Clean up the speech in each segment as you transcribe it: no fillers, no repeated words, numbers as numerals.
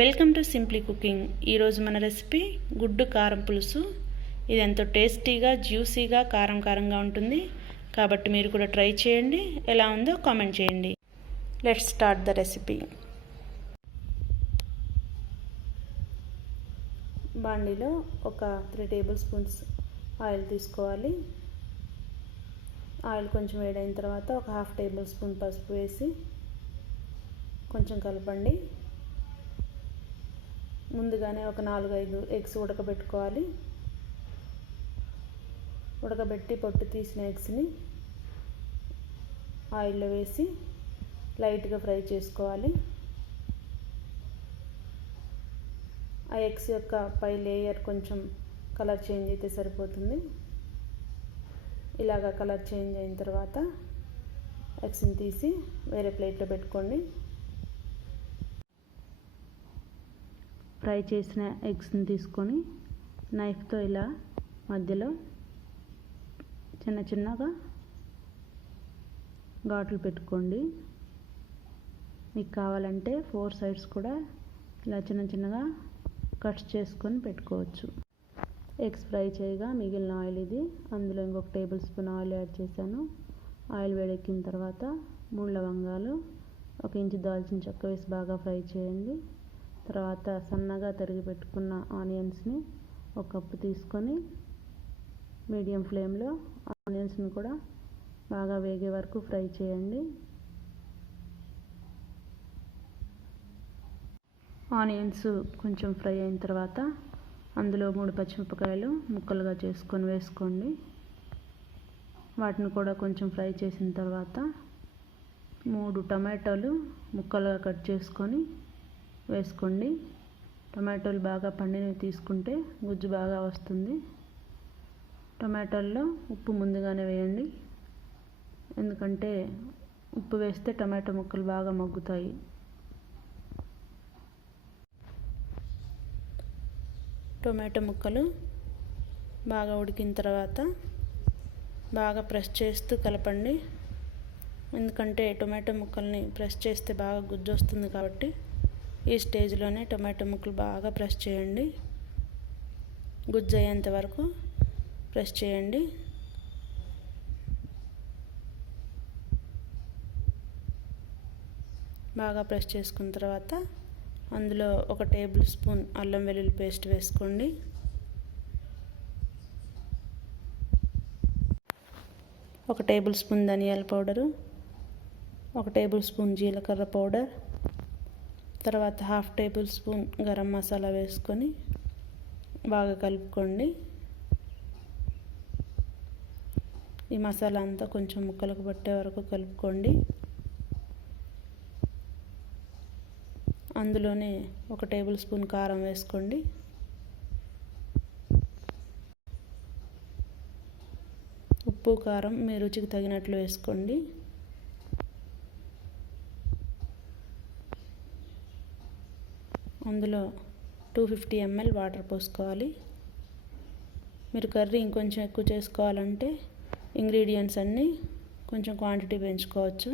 Welcome to simply cooking. ఈరోజు మన recipe గుడ్డు కారం పులుసు. ఇది ఎంతో టేస్టీగా, జ్యూసీగా, కారంగా ఉంటుంది. కాబట్టి మీరు కూడా ట్రై చేయండి. ఎలా ఉందో కామెంట్ చేయండి. Let's start the recipe. బాండీలో ఒక 3 టేబుల్ స్పూన్స్ ఆయిల్ తీసుకోవాలి. ఆయిల్ కొంచెం వేడైన తర్వాత ఒక 1/2 టేబుల్ స్పూన్ పసుపు వేసి కొంచెం కలపండి. ముందుగానే ఒక 4-5 ఎగ్స్ ఉడకబెట్టుకోవాలి. ఉడకబెట్టి పొట్టు తీసిన ఎగ్స్ని ఆయిల్లో వేసి లైట్గా ఫ్రై చేసుకోవాలి. ఆ ఎగ్స్ యొక్క పై లేయర్ కొంచెం కలర్ చేంజ్ అయితే సరిపోతుంది. ఇలాగా కలర్ చేంజ్ అయిన తర్వాత ఎగ్స్ని తీసి వేరే ప్లేట్లో పెట్టుకోండి. ఫ్రై చేసిన ఎగ్స్ని తీసుకొని నైఫ్తో ఇలా మధ్యలో చిన్నగా ఘాట్లు పెట్టుకోండి. మీకు కావాలంటే 4 సైడ్స్ కూడా ఇలా చిన్నగా కట్స్ చేసుకొని పెట్టుకోవచ్చు. ఎగ్స్ ఫ్రై చేయగా మిగిలిన ఆయిల్ ఇది. అందులో ఇంకొక టేబుల్ స్పూన్ ఆయిల్ యాడ్ చేశాను. ఆయిల్ వేడెక్కిన తర్వాత 3 లవంగాలు, 1 ఇంచు దాల్చిన చెక్క వేసి బాగా ఫ్రై చేయండి. తర్వాత సన్నగా తరిగి పెట్టుకున్న ఆనియన్స్ని 1 కప్పు తీసుకొని మీడియం ఫ్లేమ్లో ఆనియన్స్ని కూడా బాగా వేగే వరకు ఫ్రై చేయండి. ఆనియన్స్ కొంచెం ఫ్రై అయిన తర్వాత అందులో 3 పచ్చిమిరపకాయలు ముక్కలుగా చేసుకొని వేసుకోండి. వాటిని కూడా కొంచెం ఫ్రై చేసిన తర్వాత 3 టమాటాలు ముక్కలుగా కట్ చేసుకొని వేసుకోండి. టమాటోలు బాగా పండినవి తీసుకుంటే గుజ్జు బాగా వస్తుంది. టమాటాల్లో ఉప్పు ముందుగానే వేయండి, ఎందుకంటే ఉప్పు వేస్తే టమాటో ముక్కలు బాగా మగ్గుతాయి. టొమాటో ముక్కలు బాగా ఉడికిన తర్వాత బాగా ప్రెస్ చేస్తూ కలపండి, ఎందుకంటే టొమాటో ముక్కల్ని ప్రెస్ చేస్తే బాగా గుజ్జు వస్తుంది. కాబట్టి ఈ స్టేజ్లోనే టొమాటో ముక్కలు బాగా ప్రెస్ చేయండి. గుజ్జు అయ్యేంత వరకు ప్రెస్ చేయండి. బాగా ప్రెస్ చేసుకున్న తర్వాత అందులో 1 టేబుల్ స్పూన్ అల్లం వెల్లుల్లి పేస్ట్ వేసుకోండి. 1 టేబుల్ స్పూన్ ధనియాల పౌడరు, 1 టేబుల్ స్పూన్ జీలకర్ర పౌడర్, తర్వాత 1/2 టేబుల్ స్పూన్ గరం మసాలా వేసుకొని బాగా కలుపుకోండి. ఈ మసాలా అంతా కొంచెం ముక్కలకు పట్టే వరకు కలుపుకోండి. అందులోనే 1 టేబుల్ స్పూన్ కారం వేసుకోండి. ఉప్పు కారం మీ రుచికి తగినట్లు వేసుకోండి. అందులో 250 ml వాటర్ పోసుకోవాలి. మీరు కర్రీ ఇంకొంచెం ఎక్కువ చేసుకోవాలంటే ఇంగ్రీడియంట్స్ అన్నీ కొంచెం క్వాంటిటీ పెంచుకోవచ్చు.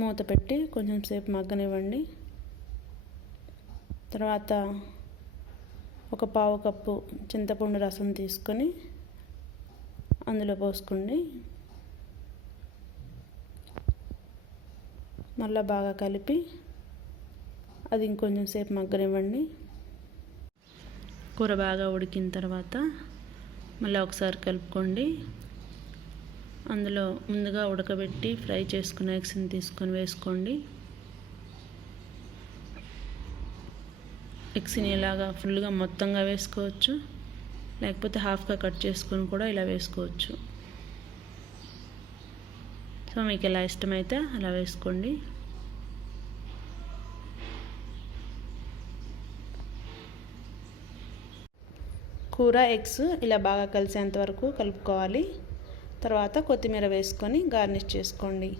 మూత పెట్టి కొంచెం సేపు మగ్గనివ్వండి. తర్వాత 1/4 కప్పు చింతపండు రసం తీసుకొని అందులో పోసుకోండి. మళ్ళీ బాగా కలిపి అది ఇంకొంచెం సేపు మగ్గనివ్వండి. కూర బాగా ఉడికిన తర్వాత మళ్ళీ ఒకసారి కలుపుకోండి. అందులో ముందుగా ఉడకబెట్టి ఫ్రై చేసుకున్న ఎగ్స్ని తీసుకొని వేసుకోండి. ఎగ్స్ని ఇలాగా ఫుల్గా మొత్తంగా వేసుకోవచ్చు, లేకపోతే హాఫ్గా కట్ చేసుకొని కూడా ఇలా వేసుకోవచ్చు. సో మీకు ఎలా ఇష్టమైతే అలా వేసుకోండి. కూర ఎగ్స్ ఇలా బాగా కలిసేంత వరకు కలుపుకోవాలి. తర్వాత కొత్తిమీర వేసుకొని గార్నిష్ చేసుకోండి.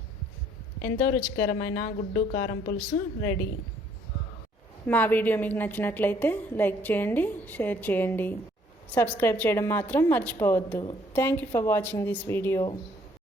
ఎంతో రుచికరమైన గుడ్డు కారం పులుసు రెడీ. మా వీడియో మీకు నచ్చినట్లయితే లైక్ చేయండి, షేర్ చేయండి, సబ్స్క్రైబ్ చేయడం మాత్రం మర్చిపోవద్దు. Thank you for watching this video.